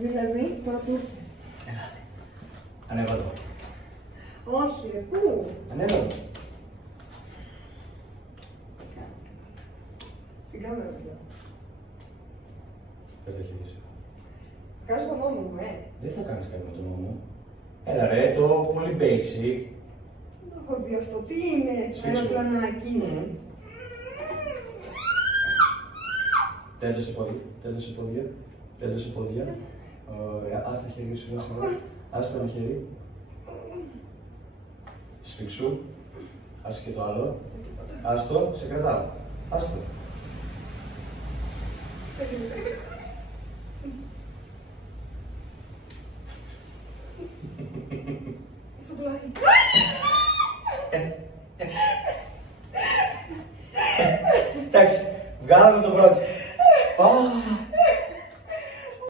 Δηλαδή, τώρα που ήρθε. Έλα. Ανέβα εδώ. Όχι ρε, πού? Ανέβα εδώ. Στην κάμερα πια. Πες τα χέρια σου. Κάνεις τον νόμο μου, Δεν θα κάνεις κάτι με τον νόμο. Έλα ρε, το πολύ basic. Δεν το έχω δει αυτό. Τι είναι, Σφίξου. αεροπλανάκι. Τέλειωσε πόδια, τέλειωσε πόδια, τέλειωσε πόδια. Ωραία, ας τα χέρια σου, ας το ένα χέρι. Σφίξου. Ας και το άλλο. Άστο, σε κρατάω. Άστο.